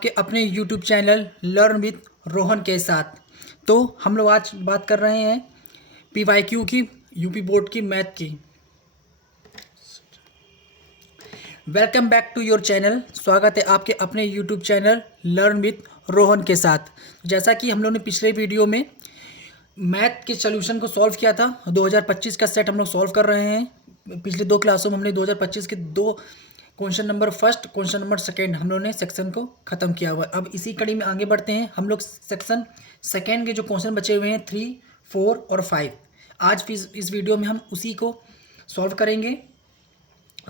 के अपने YouTube channel learn with Rohan के साथ। तो हम लोग आज बात कर रहे हैं PYQ की, यूपी बोर्ड की मैथ की। Welcome back to your channel. स्वागत है आपके अपने YouTube channel learn with Rohan के साथ। जैसा कि हम लोग ने पिछले वीडियो में मैथ के सॉल्यूशन को सॉल्व किया था, 2025 का सेट हम लोग सॉल्व कर रहे हैं। पिछले दो क्लासों में हमने 2025 के दो question number first, question number second हम लोगों ने सेक्शन को ख़त्म किया हुआ है। अब इसी कड़ी में आगे बढ़ते हैं। हम लोग सेक्शन सेकंड के जो क्वेश्चन बचे हुए हैं 3, 4 और 5, आज इस वीडियो में हम उसी को सॉल्व करेंगे।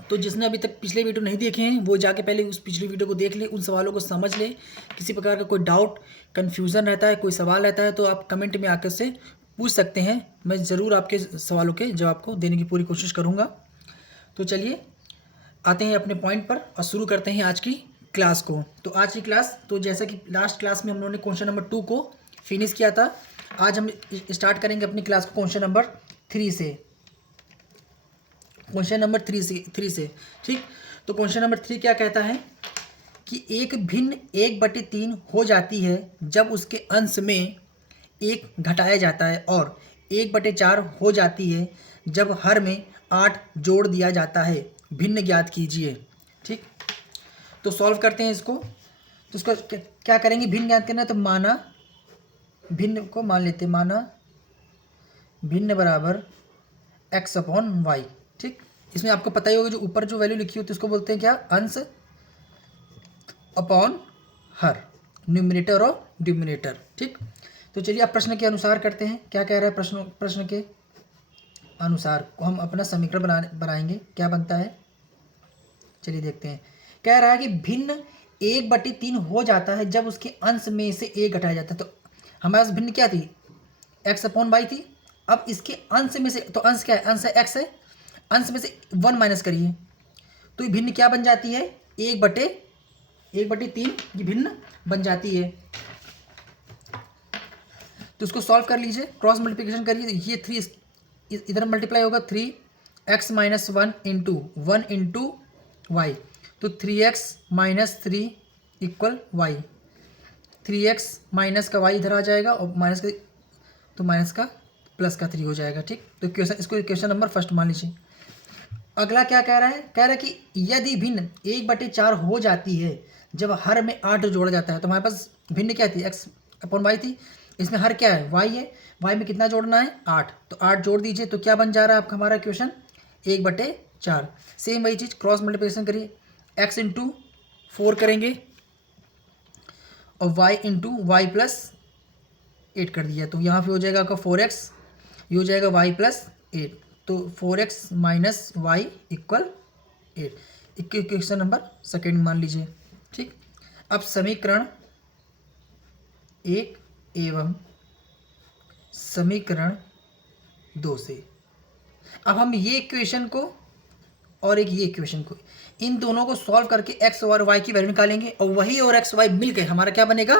तो जिसने अभी तक पिछले वीडियो नहीं देखे हैं वो जाके पहले उस पिछली वीडियो को देख ले, उन सवालों को समझ ले। किसी प्रकार का कोई डाउट, कन्फ्यूज़न रहता है, कोई सवाल रहता है तो आप कमेंट में आकर से पूछ सकते हैं। मैं ज़रूर आपके सवालों के जवाब को देने की पूरी कोशिश करूँगा। तो चलिए आते हैं अपने पॉइंट पर और शुरू करते हैं आज की क्लास को। तो आज की क्लास, तो जैसा कि लास्ट क्लास में हम लोगों ने क्वेश्चन नंबर 2 को फिनिश किया था, आज हम स्टार्ट करेंगे अपनी क्लास को क्वेश्चन नंबर 3 से। क्वेश्चन नंबर 3 से ठीक। तो क्वेश्चन नंबर 3 क्या कहता है कि एक भिन्न 1/3 हो जाती है जब उसके अंश में 1 घटाया जाता है, और 1/4 हो जाती है जब हर में 8 जोड़ दिया जाता है। भिन्न ज्ञात कीजिए। ठीक, तो सॉल्व करते हैं इसको। तो इसको क्या करेंगे, भिन्न ज्ञात करना है तो माना, भिन्न को मान लेते हैं, माना भिन्न बराबर x/y। ठीक, इसमें आपको पता ही होगा जो ऊपर जो वैल्यू लिखी होती है उसको बोलते हैं क्या, अंश अपॉन हर, न्यूमरेटर और डिनोमिनेटर। ठीक, तो चलिए अब प्रश्न के अनुसार करते हैं। क्या कह रहा है प्रश्न के अनुसार हम अपना समीकरण बनाएंगे। क्या बनता है, चलिए देखते हैं। कह रहा है कि भिन्न 1/3 हो जाता है जब उसके अंश में से 1 घटाया जाता है। तो हमारे पास भिन्न क्या थी, x/y थी। अब इसके अंश में से, तो अंश क्या है, अंश है x है, अंश में से 1 माइनस करिए तो ये भिन्न क्या बन जाती है, 1/3 ये भिन्न बन जाती है। तो इसको सॉल्व कर लीजिए, क्रॉस मल्टीप्लिकेशन करिए। ये 3 इधर मल्टीप्लाई होगा, 3x - 1 इंटू 1 इंटू वाई, तो 3x - 3 equal y। 3x minus का y इधर आ जाएगा और माइनस का, तो माइनस का प्लस का 3 हो जाएगा। ठीक, तो क्वेश्चन, इसको क्वेश्चन नंबर फर्स्ट मान लीजिए। अगला क्या कह रहा है, कह रहा है कि यदि भिन्न 1/4 हो जाती है जब हर में 8 जोड़ा जाता है। तो हमारे पास भिन्न क्या थी, x/y थी, इसमें हर क्या है, y है। y में कितना जोड़ना है, 8, तो 8 जोड़ दीजिए तो क्या बन जा रहा है आपका हमारा क्वेश्चन, 1/4। सेम वही चीज़ क्रॉस मल्टीप्लिकेशन करिए, x इंटू 4 करेंगे और y इंटू वाई प्लस 8 कर दिया, तो यहाँ पे हो जाएगा आपका 4x, ये हो जाएगा y प्लस 8, तो 4x minus Y equal 8। Equation number second मान लीजिए। ठीक, अब समीकरण 1 एवं समीकरण 2 से अब हम ये इक्वेशन को और एक ये इक्वेशन को, इन दोनों को सॉल्व करके x और y की वैल्यू निकालेंगे और वही और x y मिल गए हमारा क्या बनेगा,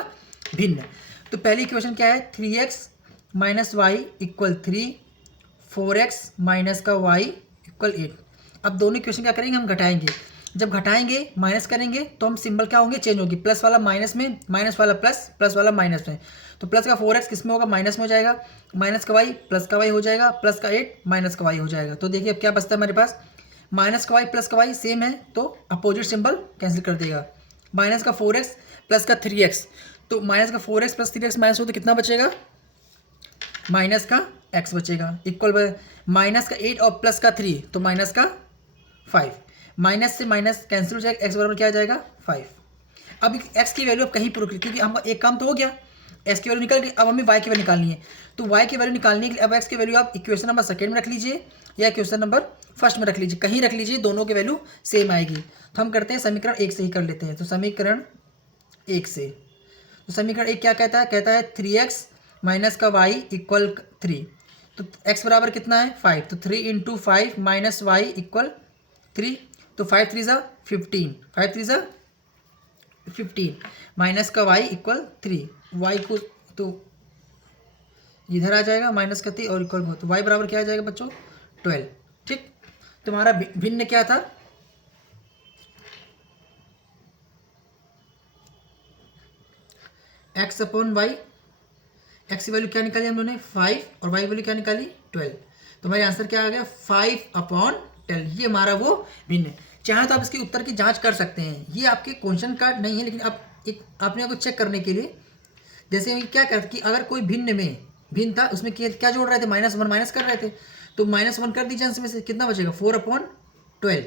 भिन्न। तो पहली इक्वेशन क्या है, 3x - y equal 3, 4x minus का y इक्वल 8। अब दोनों इक्वेशन क्या करेंगे, हम घटाएंगे। जब घटाएंगे माइनस करेंगे तो हम सिंबल क्या होंगे, चेंज होगी, प्लस वाला माइनस में, माइनस वाला प्लस, प्लस वाला माइनस में। तो प्लस का 4x किस में होगा, माइनस में हो जाएगा, माइनस का y प्लस का y हो जाएगा, प्लस का 8 माइनस का y हो जाएगा। तो देखिए अब क्या बचता है हमारे पास, माइनस का y प्लस का y सेम है तो अपोजिट सिंबल कैंसिल कर देगा। माइनस का 4x प्लस का 3x, तो माइनस का 4x प्लस 3x माइनस हो तो कितना बचेगा, माइनस का x बचेगा, इक्वल माइनस का 8 और प्लस का 3 तो माइनस का 5, माइनस से माइनस कैंसिल हो जाएगा, x बराबर क्या आ जाएगा, 5। अब x की वैल्यू अब कहीं पर, क्योंकि हम एक काम तो हो गया, x की वैल्यू निकल गई, अब हमें y की वैल्यू निकालनी है। तो y की वैल्यू निकालने के लिए अब x की वैल्यू आप इक्वेशन नंबर सेकंड में रख लीजिए या इक्वेशन नंबर फर्स्ट में रख लीजिए, कहीं रख लीजिए, दोनों की वैल्यू सेम आएगी। तो हम करते हैं समीकरण 1 से ही कर लेते हैं। तो समीकरण 1 से, तो समीकरण 1 क्या कहता है, कहता है 3x माइनस का y इक्वल 3, तो x बराबर कितना है, 5, तो 3 इंटू 5 माइनस वाई इक्वल 3, तो 5 3 ज़ा 15, 5 3 ज़ा 15 माइनस का y इक्वल 3, y को तो इधर आ जाएगा माइनस का 3 और इक्वल को, तो y बराबर क्या आ जाएगा बच्चों, 12। ठीक, तुम्हारा भिन्न क्या था, एक्स अपॉन वाई, एक्स की वैल्यू क्या निकाली हम लोगों ने 5 और वाई की वैल्यू क्या निकाली 12। तो हमारा आंसर क्या आ गया 5/12। ये हमारा वो भिन्न है। चाहे तो आप इसके उत्तर की जांच कर सकते हैं, ये आपके क्वेश्चन कार्ड नहीं है, लेकिन आप एक आपने आपको चेक करने के लिए, जैसे हम क्या करते कि अगर कोई भिन्न में भिन्न था उसमें क्या जोड़ रहे थे, -1 माइनस कर रहे थे, तो -1 कर दीजिए अंश में से, कितना बचेगा 4/12।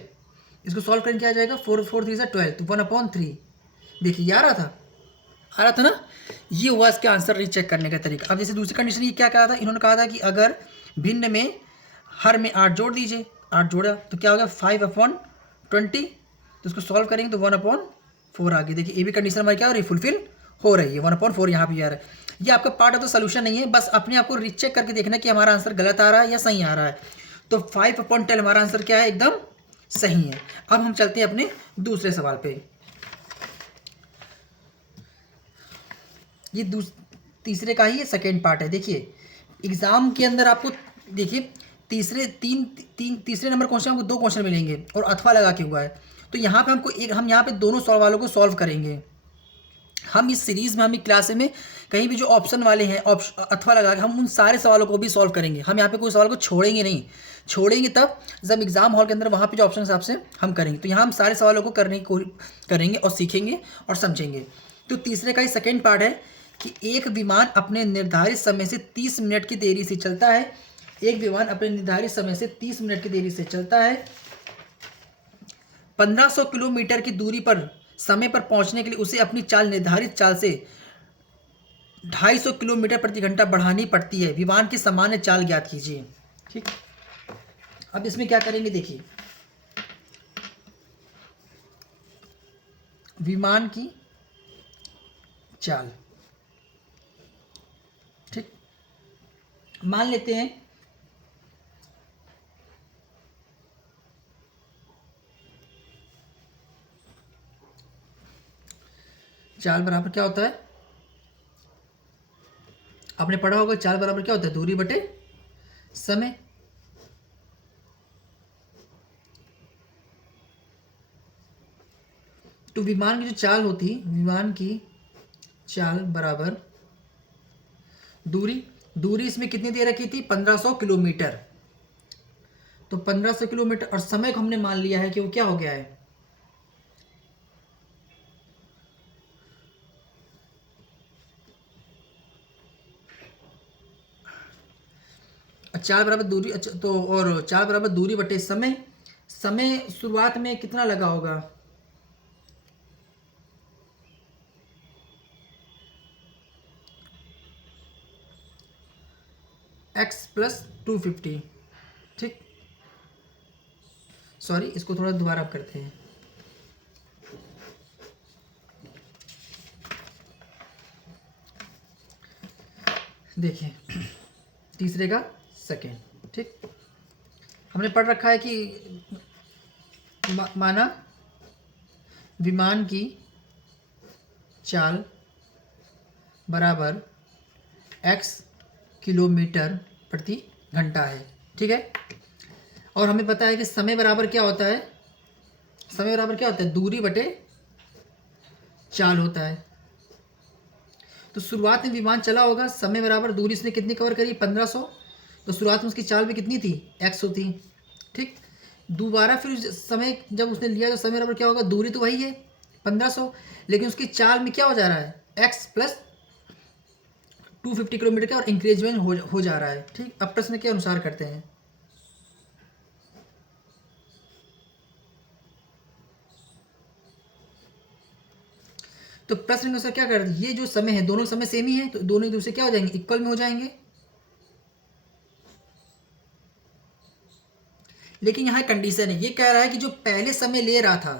इसको सॉल्व करके क्या आ जाएगा 4 4 3 12, तो 1/3। देखिए ये आ रहा था ना। ये हुआ इसका आंसर रीचेक करने का तरीका। अब जैसे दूसरी कंडीशन ये क्या कहा था, इन्होंने कहा था कि अगर भिन्न में हर में 8 जोड़ दीजिए, 8 जोड़ा तो क्या होगा 5/20। तो इसको सॉल्व करेंगे तो 1/4 आ गया। देखिए ये भी कंडीशन हमारी क्या हो रही है, फुलफिल हो रही है। 1/4 यहाँ पे आ रहा है। ये आपका पार्ट ऑफ द सोल्यूशन नहीं है, बस अपने आप को रीचेक करके देखना कि हमारा आंसर गलत आ रहा है या सही आ रहा है। तो 5/10 हमारा आंसर क्या है, एकदम सही है। अब हम चलते हैं अपने दूसरे सवाल पे। ये तीसरे का ही सेकेंड पार्ट है। देखिए एग्जाम के अंदर आपको देखिए तीसरे नंबर क्वेश्चन हमको 2 क्वेश्चन मिलेंगे और अथवा लगा के हुआ है। तो यहाँ पे हम यहाँ पे दोनों सवालों को सॉल्व करेंगे। हम इस सीरीज में, हम इस क्लास में कहीं भी जो ऑप्शन वाले हैं अथवा लगा के हम उन सारे सवालों को भी सॉल्व करेंगे। हम यहाँ पे कोई सवाल को छोड़ेंगे नहीं, छोड़ेंगे तब जब एग्जाम हॉल के अंदर वहाँ पे जो ऑप्शन हिसाब से हम करेंगे। तो यहाँ हम सारे सवालों को करेंगे और सीखेंगे और समझेंगे। तो तीसरे का ही सेकेंड पार्ट है कि एक विमान अपने निर्धारित समय से 30 मिनट की देरी से चलता है। एक विमान अपने निर्धारित समय से 30 मिनट की देरी से चलता है। 1500 किलोमीटर की दूरी पर समय पर पहुंचने के लिए उसे अपनी चाल निर्धारित चाल से 250 किलोमीटर प्रति घंटा बढ़ानी पड़ती है। विमान की सामान्य चाल ज्ञात कीजिए। ठीक, अब इसमें क्या करेंगे, देखिए विमान की चाल, ठीक, मान लेते हैं चाल बराबर क्या होता है, आपने पढ़ा होगा चाल बराबर क्या होता है, दूरी बटे समय। तो विमान की जो चाल होती, विमान की चाल बराबर दूरी इसमें कितनी दे रखी थी 1500 किलोमीटर। तो 1500 किलोमीटर और समय को हमने मान लिया है कि वो क्या हो गया है, चाल बराबर दूरी। अच्छा, तो और चाल बराबर दूरी बटे समय। समय शुरुआत में कितना लगा होगा, x + 250। ठीक, सॉरी इसको थोड़ा दोबारा करते हैं। देखिए तीसरे का सेकेंड, ठीक, हमने पढ़ रखा है कि माना विमान की चाल बराबर x किलोमीटर प्रति घंटा है। ठीक है, और हमें पता है कि समय बराबर क्या होता है, समय बराबर क्या होता है, दूरी बटे चाल होता है। तो शुरुआत में विमान चला होगा, समय बराबर दूरी इसने कितनी कवर करी 1500, तो शुरुआत में उसकी चाल भी कितनी थी x होती। ठीक, दोबारा फिर समय जब उसने लिया तो समय बराबर क्या होगा, दूरी तो वही है 1500, लेकिन उसकी चाल में क्या हो जा रहा है x + 250 किलोमीटर का और इंक्रीजमेंट हो जा रहा है। ठीक, अब प्रश्न के अनुसार करते हैं। तो प्रश्न के अनुसार क्या कर, ये जो समय है दोनों समय सेम ही है, तो दोनों एक दूसरे क्या हो जाएंगे, इक्वल में हो जाएंगे। लेकिन यहाँ कंडीशन है, ये कह रहा है कि जो पहले समय ले रहा था,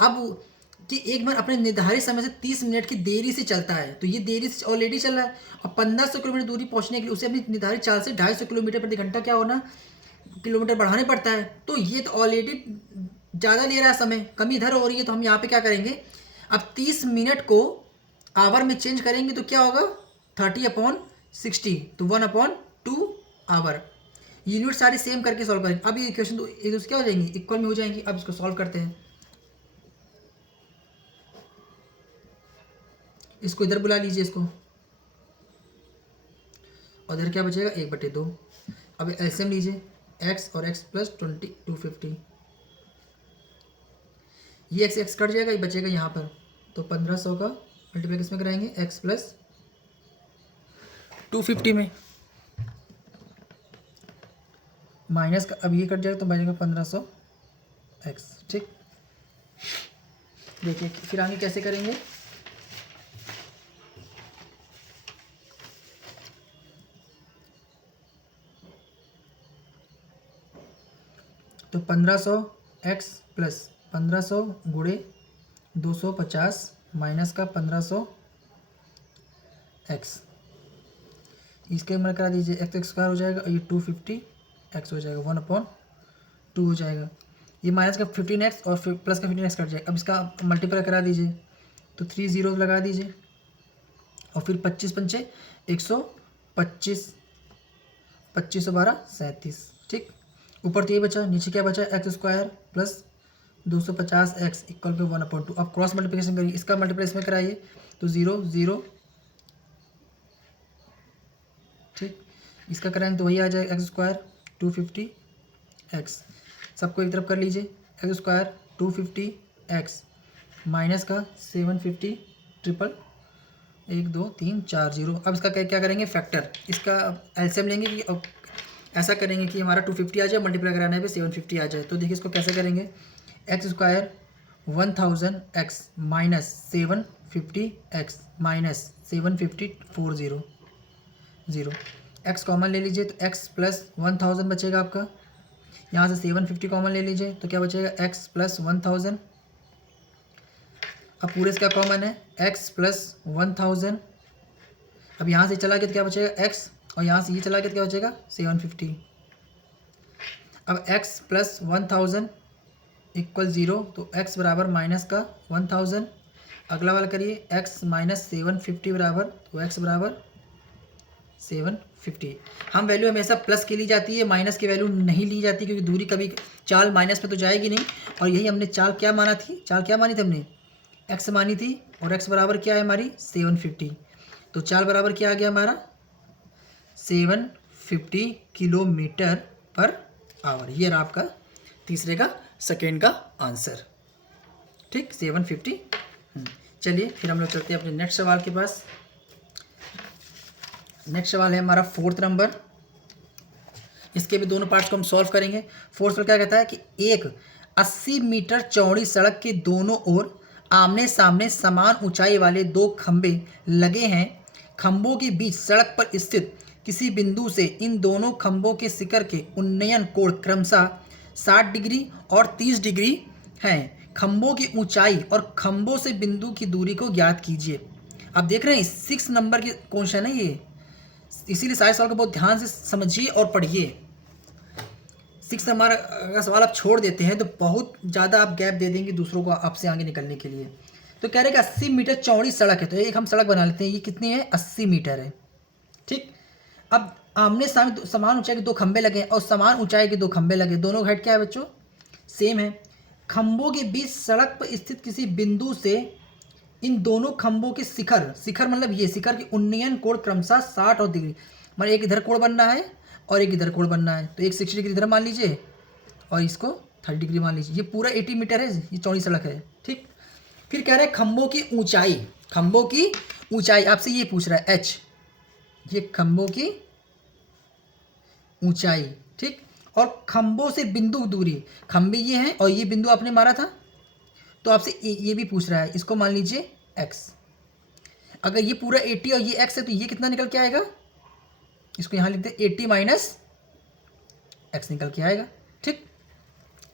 अब कि एक बार अपने निर्धारित समय से 30 मिनट की देरी से चलता है, तो ये देरी से ऑलरेडी चल रहा है और 1500 किलोमीटर दूरी पहुंचने के लिए उसे अपनी निर्धारित चाल से 250 किलोमीटर प्रति घंटा क्या होना, किलोमीटर बढ़ाने पड़ता है। तो ये तो ऑलरेडी ज़्यादा ले रहा है समय, कमी इधर हो रही है। तो हम यहाँ पे क्या करेंगे, अब 30 मिनट को आवर में चेंज करेंगे तो क्या होगा 30/60, तो 1/2 आवर। यूनिट सारी सेम करके सॉल्व करेंगे। अब ये इक्वेशन तो एक दूसरे क्या हो जाएंगी, इक्वल में हो जाएंगी। अब इसको सॉल्व करते हैं। इसको इधर बुला लीजिए इसको, और इधर क्या बचेगा 1/2। अब एलसीएम लीजिए, x और x प्लस 250, ये x कट जाएगा, ये बचेगा यहाँ पर। तो 1500 का मल्टीप्लाई किसमें कराएंगे, x प्लस 250 में, माइनस का अब ये कट जाएगा तो बचेगा 1500x। ठीक, देखिए फिर आगे कैसे करेंगे। तो 1500x प्लस 1500 गुणे 250 माइनस का 1500x, इसके मर करा दीजिए, x स्क्वायर हो जाएगा, और ये 250x हो जाएगा, 1/2 हो जाएगा। ये माइनस का 15x और फिर प्लस का 15x कट जाएगा। अब इसका मल्टीप्लाई करा दीजिए, तो 3 जीरो लगा दीजिए, और फिर 25 पंचे 125, 25 12 37। ठीक, ऊपर तो ये बचा, नीचे क्या बचा, x square plus 250x equal to 1/2। अब क्रॉस मल्टीप्लिकेशन करिए, इसका मल्टीप्लाई इसमें कराइए, तो 0 0। ठीक, इसका कराएंगे तो वही आ जाएगा, x स्क्वायर 250x, सबको एक तरफ कर लीजिए, x स्क्वायर 250x माइनस का 750 ट्रिपल 1 2 3 4 0। अब इसका क्या करेंगे, फैक्टर, इसका एलसीएम लेंगे कि अब ऐसा करेंगे कि हमारा 250 आ जाए, मल्टीप्लाई कराने पे 750 आ जाए। तो देखिए इसको कैसे करेंगे, x square 1000x minus 750x minus 750 40 0, x common ले लीजिए, तो x प्लस 1000 बचेगा आपका, यहाँ से 750 कॉमन ले लीजिए, तो क्या बचेगा, x प्लस 1000। अब पूरे इसका कॉमन है, x प्लस 1000। अब यहाँ से चला गया तो क्या बचेगा, x, और यहाँ से ये चला गया तो क्या बचेगा, 750। अब x प्लस 1000 इक्वल 0, तो x बराबर माइनस का 1000। अगला वाला करिए, x माइनस 750 बराबर, तो x बराबर 750। हम वैल्यू हमेशा प्लस की ली जाती है, माइनस की वैल्यू नहीं ली जाती, क्योंकि दूरी कभी चाल माइनस पे तो जाएगी नहीं। और यही हमने चाल क्या माना थी, चाल क्या मानी थी हमने, x मानी थी, और x बराबर क्या है हमारी 750। तो चाल बराबर क्या आ गया हमारा 750 किलोमीटर पर आवर। ये रहा आपका तीसरे का सेकेंड का आंसर। ठीक, 750। चलिए फिर हम लोग चलते हैं अपने नेक्स्ट सवाल के पास। नेक्स्ट सवाल है हमारा 4th नंबर। इसके भी दोनों पार्ट्स को हम सॉल्व करेंगे। 4th क्या कहता है कि एक 80 मीटर चौड़ी सड़क के दोनों ओर आमने सामने समान ऊंचाई वाले 2 खंभे लगे हैं। खंभों के बीच सड़क पर स्थित किसी बिंदु से इन दोनों खंभों के शिखर के उन्नयन कोण क्रमशः 60 डिग्री और 30 डिग्री हैं। खंभों की ऊंचाई और खंभों से बिंदु की दूरी को ज्ञात कीजिए। आप देख रहे हैं 6 नंबर के क्वेश्चन है ये, इसीलिए सारे सवाल को बहुत ध्यान से समझिए और पढ़िए। 6 नंबर का सवाल आप छोड़ देते हैं तो बहुत ज़्यादा आप गैप दे देंगे दूसरों को आपसे आगे निकलने के लिए। तो कह रहे हैं कि 80 मीटर चौड़ी सड़क है, तो एक हम सड़क बना लेते हैं। ये कितनी है, 80 मीटर है। ठीक, अब आमने सामने समान ऊंचाई के 2 खंभे लगे और समान ऊंचाई के 2 खंभे लगे, दोनों हाइट क्या है बच्चों, सेम है। खंभों के बीच सड़क पर स्थित किसी बिंदु से इन दोनों खंभों के शिखर, शिखर मतलब ये शिखर के उन्नयन कोण क्रमशः 60 और डिग्री, मतलब एक इधर कोण बनना है और एक इधर कोण बनना है। तो एक 60 डिग्री इधर मान लीजिए और इसको 30 डिग्री मान लीजिए। ये पूरा 80 मीटर है, ये चौड़ी सड़क है। ठीक, फिर कह रहे हैं खंभों की ऊंचाई, खंभों की ऊंचाई आपसे ये पूछ रहा है h, ये खंभों की ऊंचाई। ठीक, और खंभों से बिंदु दूरी, खंभे ये हैं और ये बिंदु आपने मारा था, तो आपसे ये भी पूछ रहा है, इसको मान लीजिए x। अगर ये पूरा 80 और ये x है तो ये कितना निकल के आएगा, इसको यहाँ लिखते हैं 80 माइनस x निकल के आएगा। ठीक,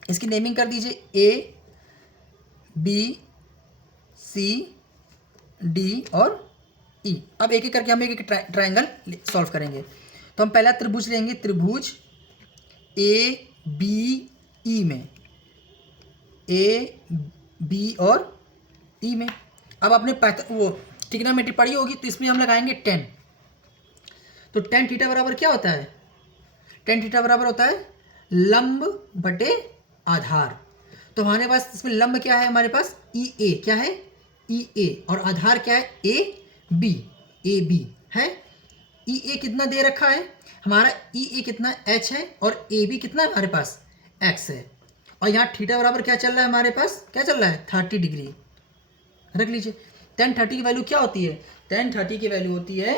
इसकी नेमिंग कर दीजिए A B C D और E। अब एक एक करके हम एक ट्रायंगल सॉल्व करेंगे। तो हम पहला त्रिभुज लेंगे, त्रिभुज A B E में, A B और E में। अब आपने वो ट्रिग्नोमेट्री पढ़ी होगी, तो इसमें हम लगाएंगे 10। तो tan थीटा बराबर क्या होता है, tan थीटा बराबर होता है लंब बटे आधार। तो हमारे पास इसमें लंब क्या है, हमारे पास EA क्या है, ई ए, और आधार क्या है ए बी है। ई ए कितना दे रखा है हमारा, ई ए कितना एच है, और ए बी कितना है हमारे पास एक्स है। और यहाँ थीटा बराबर क्या चल रहा है हमारे पास, क्या चल रहा है 30 डिग्री, रख लीजिए। tan 30 की वैल्यू क्या होती है, tan 30 की वैल्यू होती है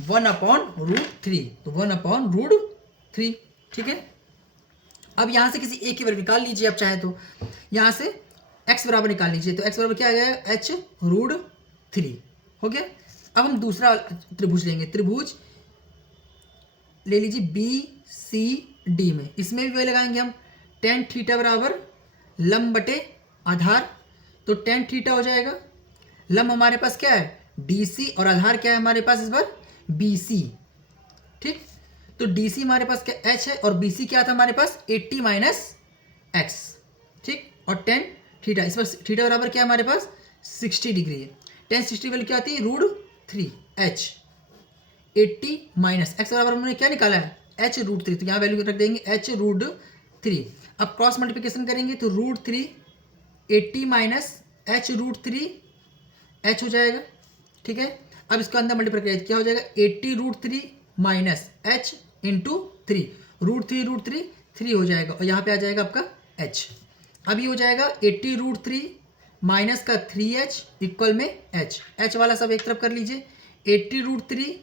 1/√3, तो 1/√3, ठीक है। अब यहाँ से किसी ए की वैल्यू निकाल लीजिए आप चाहे तो, यहाँ से x बराबर निकाल लीजिए, तो x बराबर क्या आ गया h√3 हो गया। अब हम दूसरा त्रिभुज लेंगे, त्रिभुज ले लीजिए बी सी डी में, इसमें भी वही लगाएंगे हम, tan थीटा बराबर लंब बटे आधार, तो tan थीटा हो जाएगा, लंब हमारे पास क्या है डी सी, और आधार क्या है हमारे पास इस बार बी सी, ठीक। तो डी सी हमारे पास क्या h है, और बी सी क्या था हमारे पास 80 - x, ठीक। और tan थीटा, इस पर थीटा बराबर क्या है हमारे पास 60 डिग्री है। tan 60 वैल्यू क्या आती है √3 h, 80 - x बराबर हमने क्या निकाला है h√3, तो यहाँ वैल्यू रख देंगे h√3। अब क्रॉस मल्टीप्लिकेशन करेंगे तो √3 80 - h√3 h हो जाएगा, ठीक है। अब इसको अंदर मल्टीप्लाई करें क्या हो जाएगा 80√3 - h इंटू 3, √3 3 हो जाएगा, और यहाँ पे आ जाएगा आपका h। अब ये हो जाएगा 80√3 माइनस का 3h इक्वल में h वाला सब एक तरफ कर लीजिए, 80√3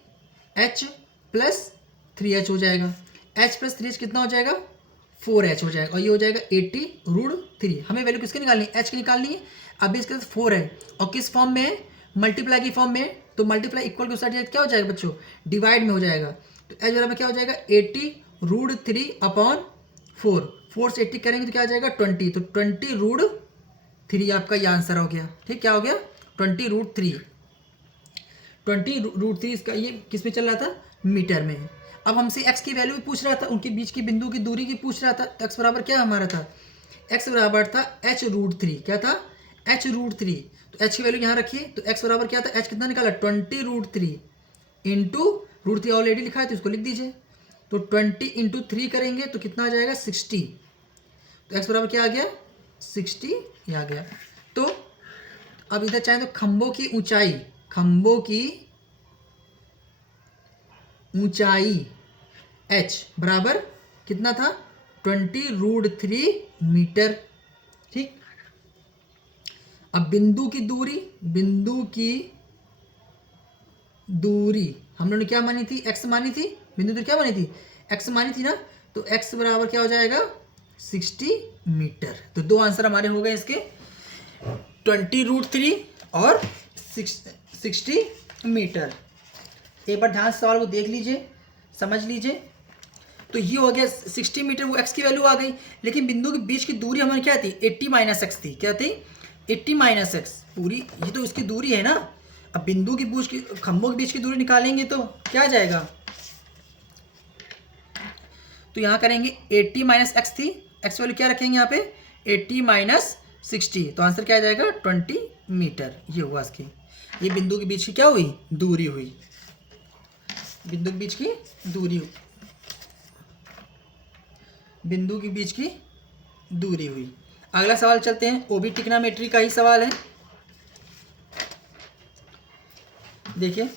h प्लस 3h हो जाएगा, h प्लस 3h कितना हो जाएगा 4h हो जाएगा, और ये हो जाएगा 80√3। हमें वैल्यू किसकी निकालनी है, h की निकालनी है। अभी इसके साथ 4 है, और किस फॉर्म में है मल्टीप्लाई की फॉर्म में, तो मल्टीप्लाई इक्वल के साथ क्या हो जाएगा बच्चों डिवाइड में हो जाएगा, तो h बराबर क्या हो जाएगा 80√3/4, 4 से 80 करेंगे तो क्या आ जाएगा 20, तो 20√3 आपका ये आंसर हो गया, ठीक। क्या हो गया 20√3, 20√3 इसका ये किस में चल रहा था मीटर में। अब हमसे x की वैल्यू भी पूछ रहा था, उनके बीच की बिंदु की दूरी की पूछ रहा था, तो x बराबर क्या हमारा था, x बराबर था h√3, क्या था h√3, तो h की वैल्यू यहाँ रखिए, तो x बराबर क्या था h कितना निकाला 20√3 इंटू √3 ऑलरेडी लिखा है तो इसको लिख दीजिए, तो 20 इंटू 3 करेंगे तो कितना आ जाएगा 60, तो x बराबर क्या आ गया 60 ये आ गया। तो अब इधर चाहें तो खंभों की ऊंचाई h बराबर कितना था 20√3 मीटर, ठीक। अब बिंदु की दूरी हम लोगों ने क्या मानी थी x मानी थी, बिंदु दूरी क्या मानी थी x मानी थी ना, तो x बराबर क्या हो जाएगा 60 मीटर। तो दो आंसर हमारे हो गए इसके 20√3 और 60 मीटर। एक बार ध्यान से सवाल को देख लीजिए, समझ लीजिए। तो ये हो गया 60 मीटर, वो x की वैल्यू आ गई, लेकिन बिंदु के बीच की दूरी हमारी क्या थी 80 - x थी, क्या थी 80 - x पूरी, ये तो इसकी दूरी है ना। अब बिंदु की बीच की खंभों के बीच की दूरी निकालेंगे तो क्या आ जाएगा, तो यहाँ करेंगे 80 - x थी, x वैल्यू क्या रखेंगे यहाँ पे 80 - 60, तो आंसर क्या आ जाएगा 20 मीटर। ये हुआ इसकी, ये बिंदु के बीच की क्या हुई दूरी हुई, बिंदु के बीच की दूरी हुई। अगला सवाल चलते हैं, वो भी ट्रिग्नोमेट्री का ही सवाल है। देखिए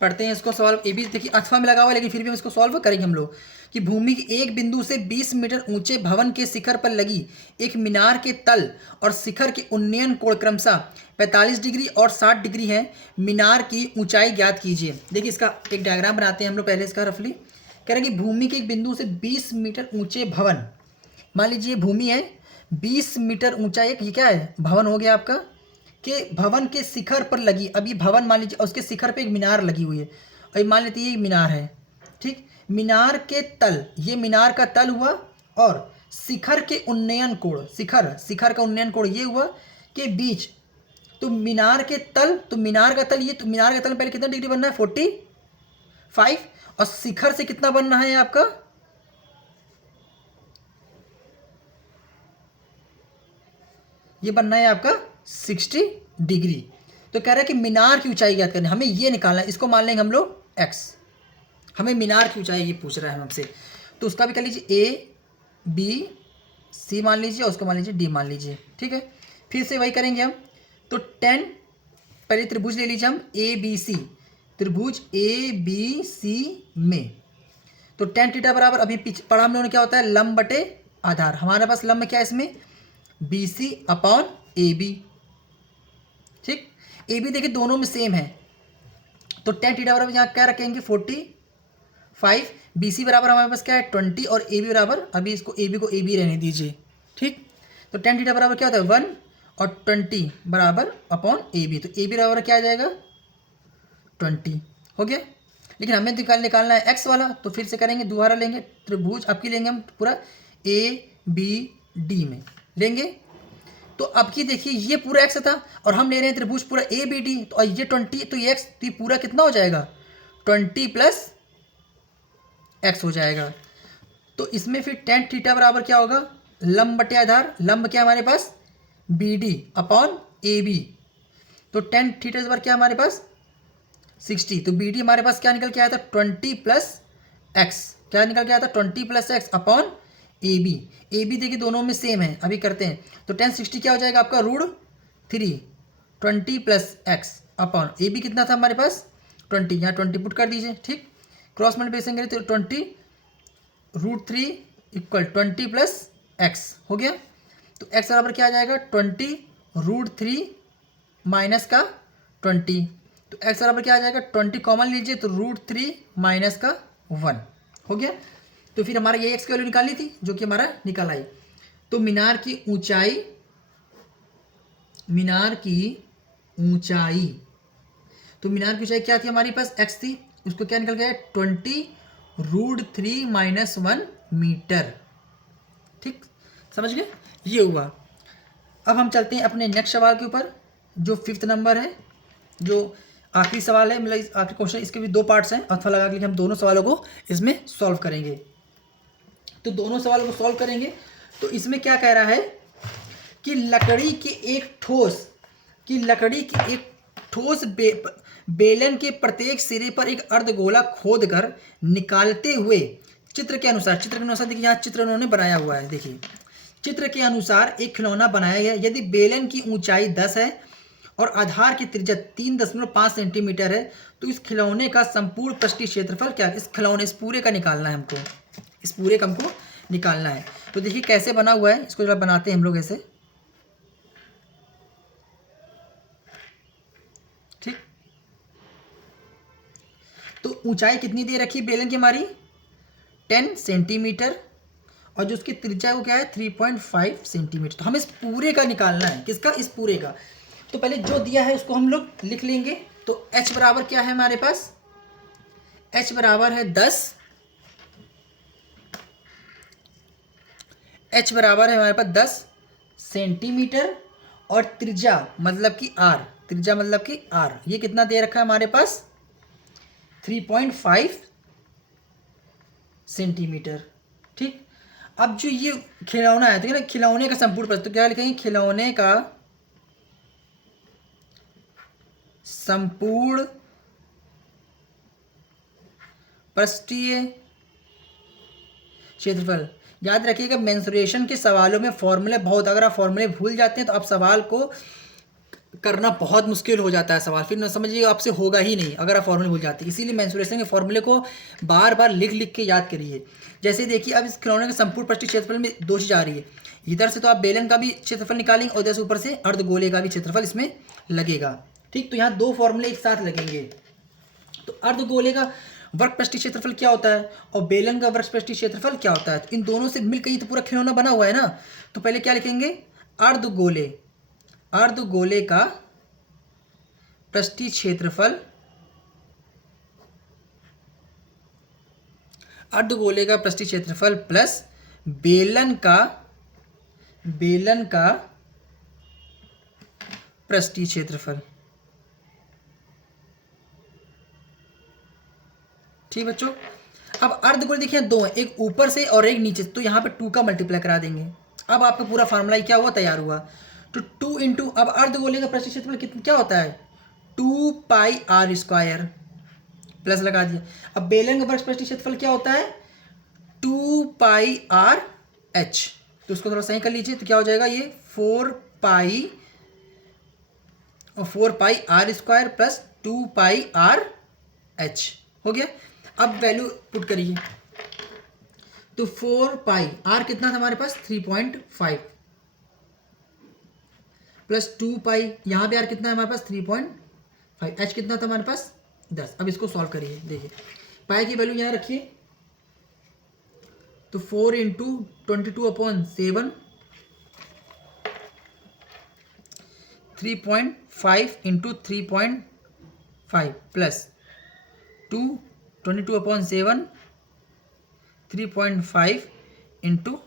पढ़ते हैं इसको, सवाल ये भी देखिए अथवा में लगा हुआ है, लेकिन फिर भी हम इसको सॉल्व करेंगे हम लोग। कि भूमि के एक बिंदु से 20 मीटर ऊंचे भवन के शिखर पर लगी एक मीनार के तल और शिखर के उन्नयन कोण क्रमशः 45 डिग्री और 60 डिग्री है। मीनार की ऊंचाई ज्ञात कीजिए। देखिए इसका एक डायग्राम बनाते हैं हम लोग पहले इसका रफली। कह रहे हैं कि भूमि के एक बिंदु से 20 मीटर ऊंचे भवन, मान लीजिए भूमि है 20 मीटर ऊंचा, एक ये क्या है भवन हो गया आपका, कि भवन के शिखर पर लगी, अब ये भवन मान लीजिए उसके शिखर पे एक मीनार लगी हुई है, और ये मान लेते हैं ये मीनार है, ठीक। मीनार के तल, ये मीनार का तल हुआ, और शिखर के उन्नयन कोण, शिखर का उन्नयन कोण ये हुआ के बीच, तो मीनार के तल, तो मीनार का तल ये, तो मीनार का तल पहले कितना डिग्री बनना है 45, और शिखर से कितना बनना है आपका ये बनना है आपका 60 डिग्री। तो कह रहा है कि मीनार की ऊंचाई ज्ञात करनी, हमें ये निकालना है, इसको मान लेंगे हम लोग x, हमें मीनार की ऊंचाई ये पूछ रहा है हमसे, तो उसका भी कर लीजिए a b c मान लीजिए, और उसको मान लीजिए d मान लीजिए, ठीक है। फिर से वही करेंगे हम। तो 10, पहले त्रिभुज ले लीजिए हम ए बी सी, त्रिभुज ए बी सी में। तो tan थीटा बराबर अभी पीछे पढ़ा हम लोगों ने क्या होता है, लंब बटे आधार। हमारे पास लंब क्या है इसमें, B C upon A B. ठीक, ए बी देखिए दोनों में सेम है, तो tan थीटा बराबर यहाँ क्या रखेंगे 45, बी सी बराबर हमारे पास क्या है 20 और ए बी बराबर, अभी इसको ए बी को ए बी रहने दीजिए। ठीक, तो tan थीटा बराबर क्या होता है 1 और 20 बराबर अपॉन ए बी, तो ए बी बराबर क्या आ जाएगा 20 हो गया। लेकिन हमें निकालना है एक्स वाला, तो फिर से करेंगे, दोबारा लेंगे त्रिभुज आपकी लेंगे हम पूरा ए बी डी में लेंगे। तो अब की देखिए ये पूरा एक्स था और हम ले रहे हैं त्रिभुज पूरा ए बी डी, तो ये 20 तो ये एक्स, तो ये पूरा कितना हो जाएगा 20 प्लस एक्स हो जाएगा। तो इसमें फिर tan थीटा बराबर क्या होगा, लंब बटे आधार, लंब क्या हमारे पास B D upon A B, तो tan थीटा बराबर क्या हमारे पास 60, तो बी डी हमारे पास क्या निकल के आया था 20 प्लस एक्स, क्या निकल के आया था 20 plus X upon A B. A B देखिए दोनों में सेम है, अभी करते हैं। तो tan 60 क्या हो जाएगा आपका √3, 20 plus X upon A B कितना था हमारे पास 20, यहाँ 20 पुट कर दीजिए। ठीक, क्रॉस मल्टीप्लिकेशन करें तो 20 √3 इक्वल 20 प्लस एक्स हो गया। तो एक्स बराबर क्या आ जाएगा 20 √3 माइनस का 20, तो एक्स बराबर क्या आ जाएगा 20 कॉमन लीजिए, तो √3 माइनस का 1 हो गया। तो फिर हमारा ये एक्स की वैल्यू निकालनी थी जो कि हमारा निकल आई। तो मीनार की ऊंचाई, तो मीनार की ऊंचाई क्या थी हमारे पास एक्स थी, उसको क्या निकल गया 20 √3 माइनस 1 मीटर। ठीक, समझ गए, ये हुआ। अब हम चलते हैं अपने नेक्स्ट सवाल के ऊपर जो 5th नंबर है, जो आखिरी सवाल है, मतलब आखिरी क्वेश्चन। इसके भी 2 पार्ट्स हैं, अथवा लगा के हम दोनों सवालों को इसमें सॉल्व करेंगे। तो दोनों सवालों को सॉल्व करेंगे। तो इसमें क्या कह रहा है कि लकड़ी के एक ठोस बेलन के प्रत्येक सिरे पर एक अर्धगोला खोदकर निकालते हुए चित्र के अनुसार देखिए यहाँ चित्र उन्होंने बनाया हुआ है, देखिए चित्र के अनुसार एक खिलौना बनाया गया। यदि बेलन की ऊंचाई 10 है और आधार की त्रिज्या 3.5 सेंटीमीटर है, तो इस खिलौने का संपूर्ण पृष्ठीय क्षेत्रफल क्या है। इस पूरे का निकालना है हमको, इस पूरे का हमको निकालना है। तो देखिए कैसे बना हुआ है, इसको जरा बनाते हैं हम लोग ऐसे। ठीक, तो ऊंचाई कितनी दे रखी बेलन की हमारी 10 सेंटीमीटर, और जो उसकी त्रिज्या वो क्या है 3.5 सेंटीमीटर। तो हमें इस पूरे का निकालना है, किसका, इस पूरे का। तो पहले जो दिया है उसको हम लोग लिख लेंगे। तो h बराबर क्या है हमारे पास, h बराबर है 10, h बराबर है हमारे पास 10 सेंटीमीटर, और त्रिज्या मतलब कि r, ये कितना दे रखा है हमारे पास 3.5 सेंटीमीटर। ठीक, अब जो ये खिलौना है, तो ना खिलौने का संपूर्ण प्रस्तुत, तो क्या लिखेंगे, खिलौने का संपूर्ण पृष्ठीय क्षेत्रफल। याद रखिएगा मेंसुरेशन के सवालों में फॉर्मूले बहुत, अगर आप फॉर्मूले भूल जाते हैं तो आप सवाल को करना बहुत मुश्किल हो जाता है सवाल, फिर न समझिएगा आपसे होगा ही नहीं अगर आप फॉर्मूले भूल जाते हैं। इसीलिए मेंसुरेशन के फॉर्मूले को बार बार लिख के याद करिए। जैसे देखिए अब इस खिलौने के संपूर्ण पृष्ठीय क्षेत्रफल में 2 चीज़ आ रही है, इधर से तो आप बेलन का भी क्षेत्रफल निकालेंगे और इधर से ऊपर से अर्धगोले का भी क्षेत्रफल इसमें लगेगा। ठीक, तो यहाँ 2 फॉर्मूले एक साथ लगेंगे। तो अर्धगोले का वर्ग पृष्ठीय क्षेत्रफल क्या होता है और बेलन का वर्ग पृष्ठीय क्षेत्रफल क्या होता है, तो इन दोनों से मिलकर ही तो पूरा खिलौना बना हुआ है ना। तो पहले क्या लिखेंगे, अर्धगोले का पृष्ठीय क्षेत्रफल, अर्धगोले का पृष्ठीय क्षेत्रफल प्लस बेलन का पृष्ठीय क्षेत्रफल। ठीक बच्चों, अब अर्धगोले देखिए 2 हैं, एक ऊपर से और एक नीचे से, तो यहाँ पे 2 का मल्टीप्लाई करा देंगे। अब आपका पूरा फार्मूला क्या हुआ, तैयार हुआ। तो 2 इंटू, अब अर्धगोले का पृष्ठीय क्षेत्रफल कितना क्या होता है 2πr², प्लस लगा दिया। अब बेलन का वर्ग पृष्ठीय क्षेत्रफल क्या होता है 2πrh, तो उसको थोड़ा सही कर लीजिए, तो क्या हो जाएगा ये 4 पाई 4πr² प्लस 2πr/h हो गया। अब वैल्यू पुट करिए, तो 4π r कितना था हमारे पास 3.5 प्लस 2π, यहाँ पे r कितना है हमारे पास 3.5, h कितना था हमारे पास 10। अब इसको सॉल्व करिए, देखिए पाई की वैल्यू यहाँ रखिए, तो 4 into 22/7 3.5 into 3.5 plus 2 22/7 3.5 into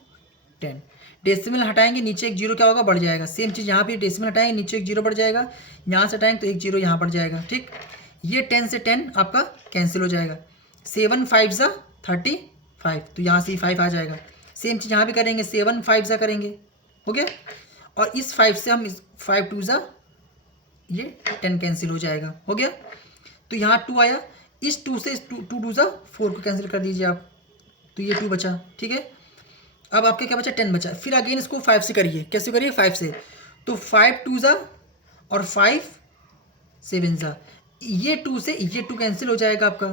10। Decimal हटाएंगे, नीचे एक जीरो क्या होगा, बढ़ जाएगा। सेम चीज़ यहाँ पे डेसिमल हटाएंगे, नीचे एक जीरो बढ़ जाएगा, यहाँ से हटाएंगे तो एक जीरो यहाँ बढ़ जाएगा। ठीक, ये 10 से 10 आपका कैंसिल हो जाएगा। 7 5 ज़ा 35, तो यहाँ से 5 आ जाएगा। सेम चीज़ यहाँ भी करेंगे, 7 5 ज़ा करेंगे, हो गया। और इस 5 से हम इस 5 2 ज़ा ये 10 कैंसिल हो जाएगा, हो गया। तो यहाँ 2 आया, इस 2 से 2 2 ज़ा 4 को कैंसिल कर दीजिए आप, तो ये 2 बचा। ठीक है, अब आपके क्या बचा 10 बचा। फिर अगेन इसको 5 से करिए, कैसे करिए 5 से, तो 5 2 ज़ा और 5 7 ज़ा, ये 2 से ये 2 कैंसिल हो जाएगा आपका।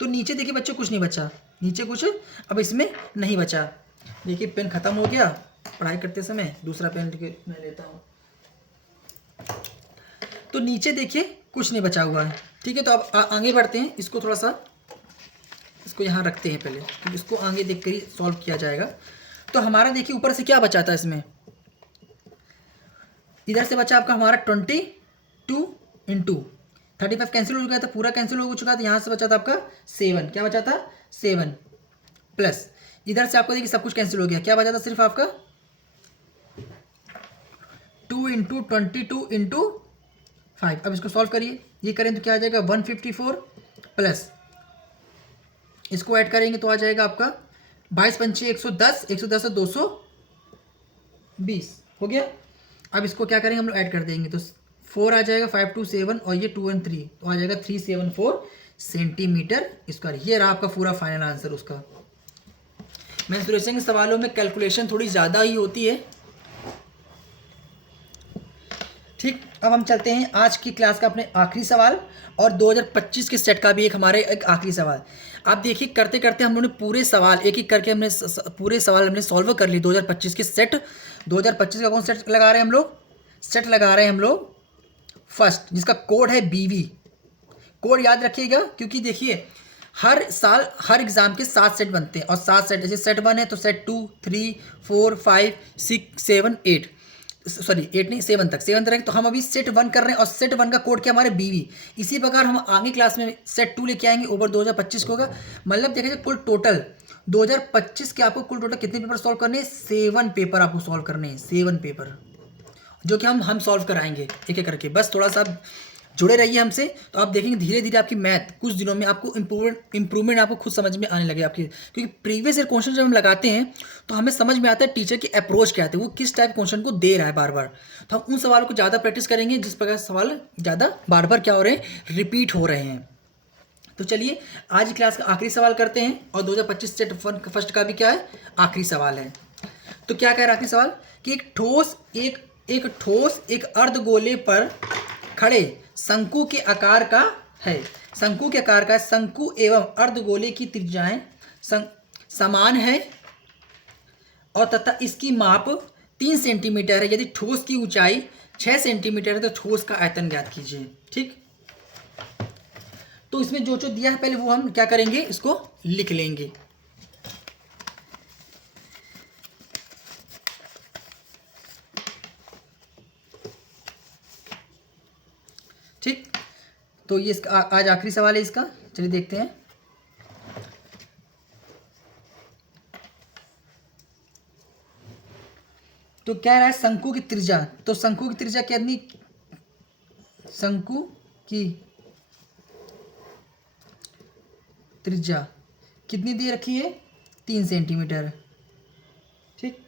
तो नीचे देखिए बच्चों कुछ नहीं बचा, नीचे कुछ अब इसमें नहीं बचा। देखिए पेन ख़त्म हो गया पढ़ाई करते समय, दूसरा पेन मैं लेता हूँ। तो नीचे देखिए कुछ नहीं बचा हुआ है। ठीक है, तो अब आगे बढ़ते हैं, इसको थोड़ा सा इसको यहाँ रखते हैं पहले, तो इसको आगे देख कर ही सॉल्व किया जाएगा। तो हमारा देखिए ऊपर से क्या बचा था, इसमें इधर से बचा आपका हमारा 22 इंटू 35 कैंसिल हो चुका था, पूरा कैंसिल हो चुका था। यहाँ से बचा था आपका 7, क्या बचा था 7 प्लस इधर से आपको देखिए सब कुछ कैंसिल हो गया, क्या बचा था सिर्फ आपका 2 इंटू 22 इंटू 5। अब इसको सॉल्व करिए, ये करें तो क्या आ जाएगा 154 प्लस इसको ऐड करेंगे तो आ जाएगा आपका 22 पंचे 110, 110 से 220 हो गया। अब इसको क्या करेंगे हम लोग ऐड कर देंगे, तो 4 आ जाएगा, 5 2 7 और ये 2 1 3, तो आ जाएगा 374 सेंटीमीटर स्क्वायर। ये रहा आपका पूरा फाइनल आंसर उसका। मेंस्ट्रुएशन के सवालों में कैलकुलेशन थोड़ी ज़्यादा ही होती है। ठीक, अब हम चलते हैं आज की क्लास का अपने आखिरी सवाल और 2025 के सेट का भी एक हमारे एक आखिरी सवाल। आप देखिए करते करते हम लोगों ने पूरे सवाल एक एक करके हमने पूरे सवाल हमने सॉल्व कर लिए 2025 के सेट। 2025 का कौन सेट लगा रहे हैं हम लोग, सेट लगा रहे हैं हम लोग फर्स्ट, जिसका कोड है BV। कोड याद रखिएगा, क्योंकि देखिए हर साल हर एग्ज़ाम के 7 सेट बनते हैं और 7 सेट, जैसे सेट 1 है तो सेट 2 3 4 5 6 7 8, सॉरी 8 नहीं 7 तक, 7 तक। तो हम अभी सेट 1 कर रहे हैं और सेट 1 का कोड क्या हमारे BV। इसी प्रकार हम आगे क्लास में सेट 2 लेके आएंगे, ओवर 2025 को होगा। मतलब देखिए कुल टोटल 2025 के आपको कुल टोटल कितने पेपर सॉल्व करने हैं, 7 पेपर आपको सॉल्व करने हैं, 7 पेपर, जो कि हम सॉल्व कराएंगे एक एक करके। बस थोड़ा सा जुड़े रहिए हमसे, तो आप देखेंगे धीरे धीरे आपकी मैथ कुछ दिनों में आपको इम्प्रूवमेंट आपको खुद समझ में आने लगे आपकी। क्योंकि प्रीवियस ईयर क्वेश्चन जब हम लगाते हैं तो हमें समझ में आता है टीचर की अप्रोच क्या है, वो किस टाइप क्वेश्चन को दे रहा है बार बार। तो हम उन सवालों को ज़्यादा प्रैक्टिस करेंगे जिस प्रकार सवाल ज़्यादा बार बार क्या हो रहे हैं, रिपीट हो रहे हैं। तो चलिए आज की क्लास का आखिरी सवाल करते हैं और 2025 सेट फर्स्ट का भी क्या है, आखिरी सवाल है। तो क्या कह रहा है आखिरी सवाल कि एक ठोस एक अर्धगोले पर खड़े शंकु के आकार का है, शंकु के आकार का है, शंकु एवं अर्धगोले की त्रिज्याएं समान है और तथा इसकी माप 3 सेंटीमीटर है। यदि ठोस की ऊंचाई 6 सेंटीमीटर है तो ठोस का आयतन ज्ञात कीजिए। ठीक, तो इसमें जो जो दिया है पहले वो हम क्या करेंगे, इसको लिख लेंगे। ठीक, तो ये इसका आज आखिरी सवाल है इसका, चलिए देखते हैं। तो क्या रहा है शंकु की त्रिज्या, तो शंकु की त्रिज्या कितनी, शंकु की त्रिज्या कितनी दे रखी है, 3 सेंटीमीटर। ठीक,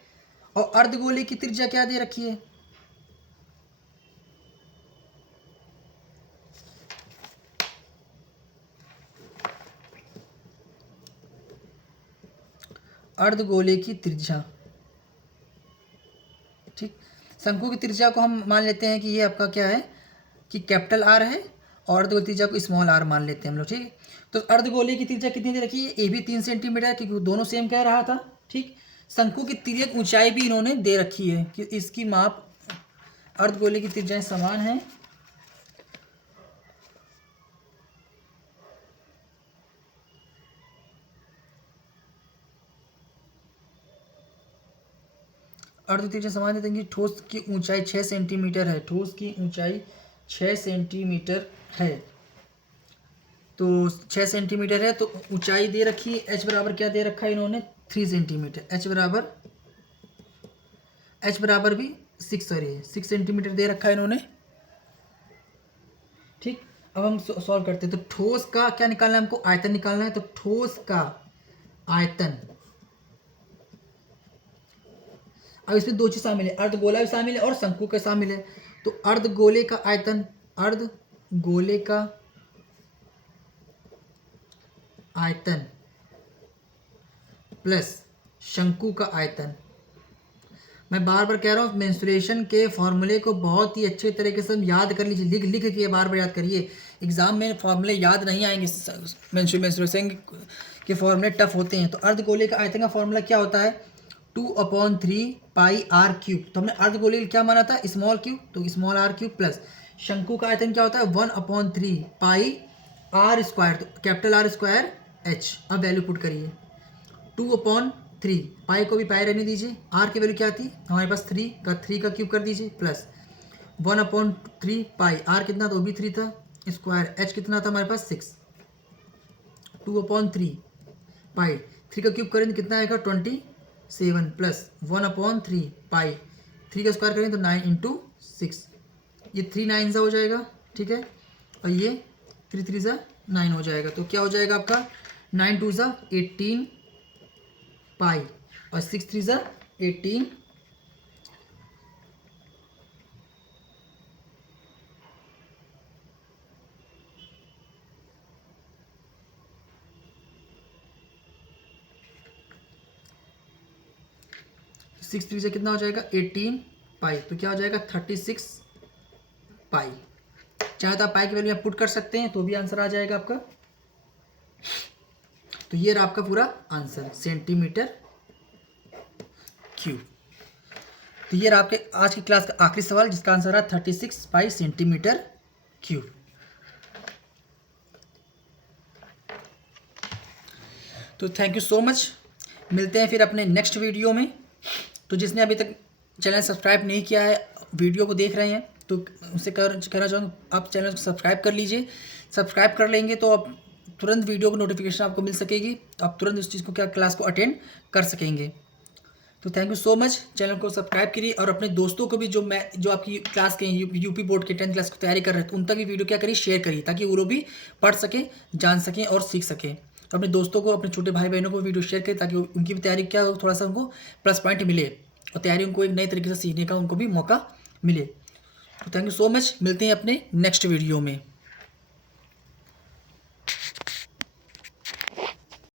और अर्धगोले की त्रिज्या क्या दे रखी है, अर्धगोले की त्रिज्या। ठीक, शंकु की त्रिज्या को हम मान लेते हैं कि ये आपका क्या है कि कैपिटल आर है, और अर्धगोले की त्रिज्या को स्मॉल आर मान लेते हैं हम लोग, ठीक है। तो अर्धगोले की त्रिज्या कितनी दे रखी है, ए भी 3 सेंटीमीटर है क्योंकि दोनों सेम कह रहा था, ठीक। शंकु की तिर्यक ऊंचाई भी इन्होंने दे रखी है कि इसकी माप, अर्धगोले की त्रिज्याएं समान हैं, अर्ध त्रिज्या समान देंगे। ठोस की ऊंचाई 6 सेंटीमीटर है, ठोस की ऊंचाई 6 सेंटीमीटर है, तो 6 सेंटीमीटर है, तो ऊंचाई दे रखी है। एच बराबर क्या दे रखा है इन्होंने, 3 सेंटीमीटर। एच बराबर भी 6 सेंटीमीटर दे रखा है इन्होंने, ठीक। अब हम सॉल्व करते हैं। तो ठोस का क्या निकालना है हमको, आयतन निकालना है। तो ठोस का आयतन, अब इसमें दो चीज शामिल है, अर्धगोला भी शामिल है और शंकु का शामिल है। तो अर्धगोले का आयतन, अर्धगोले का आयतन प्लस शंकु का आयतन। मैं बार बार कह रहा हूँ, मेंसुरेशन के फॉर्मूले को बहुत ही अच्छे तरीके से याद कर लीजिए, लिख लिख के बार बार याद करिए। एग्जाम में फॉर्मूले याद नहीं आएंगे, मेंसुरेशन के फॉर्मूले टफ होते हैं। तो अर्धगोले का आयतन का फॉर्मूला क्या होता है, 2/3 पाई आर क्यूब। तो हमने अर्धगोले क्या माना था, स्मॉल क्यूब, तो स्मॉल आर क्यूब प्लस शंकु का आयतन क्या होता है, 1/3 पाई आर स्क्वायर, तो कैपिटल आर स्क्वायर एच। अब वैल्यू पुट करिए, 2/3, पाई को भी पाई रहने दीजिए, आर की वैल्यू क्या थी हमारे पास 3 का क्यूब कर दीजिए, प्लस 1/3 पाई, आर कितना था, वो भी 3 था, स्क्वायर एच कितना था हमारे पास 6, 2/3 पाई, 3 का क्यूब करेंगे कितना आएगा 27, प्लस 1/3 पाई, 3 का स्क्वायर करेंगे तो 9 × 6, ये 3 9 हो जाएगा, ठीक है। और ये 3 3 9 हो जाएगा। तो क्या हो जाएगा आपका, 9 2 18 पाई और 6 3 18, सिक्स 3 से कितना हो जाएगा 18 पाई, तो क्या हो जाएगा 36 पाई। चाहे तो आप पाई की वैल्यू पुट कर सकते हैं तो भी आंसर आ जाएगा आपका। तो ये रहा आपका पूरा आंसर, सेंटीमीटर क्यूब। तो ये रहा आपके आज की क्लास का आखिरी सवाल, जिसका आंसर है 36 पाई सेंटीमीटर क्यूब। तो थैंक यू सो मच, मिलते हैं फिर अपने नेक्स्ट वीडियो में। तो जिसने अभी तक चैनल सब्सक्राइब नहीं किया है, वीडियो को देख रहे हैं, तो उनसे कहना चाहूँगा आप चैनल को सब्सक्राइब कर लीजिए। सब्सक्राइब कर लेंगे तो आप तुरंत वीडियो को नोटिफिकेशन आपको मिल सकेगी, तो आप तुरंत उस चीज़ को क्या क्लास को अटेंड कर सकेंगे। तो thank you so much, channel को सब्सक्राइब करिए और अपने दोस्तों को भी जो आपकी क्लास के यूपी बोर्ड के 10th क्लास की तैयारी कर रहे हैं, तो उन तक भी वीडियो क्या करिए, शेयर करिए, ताकि वो लोग भी पढ़ सकें, जान सकें और सीख सकें। तो अपने दोस्तों को, अपने छोटे भाई बहनों को वीडियो शेयर करें, ताकि उनकी भी तैयारी क्या हो, थोड़ा सा उनको प्लस पॉइंट मिले और तैयारी उनको एक नए तरीके से सीखने का उनको भी मौका मिले। तो थैंक यू सो मच, मिलते हैं अपने नेक्स्ट वीडियो में।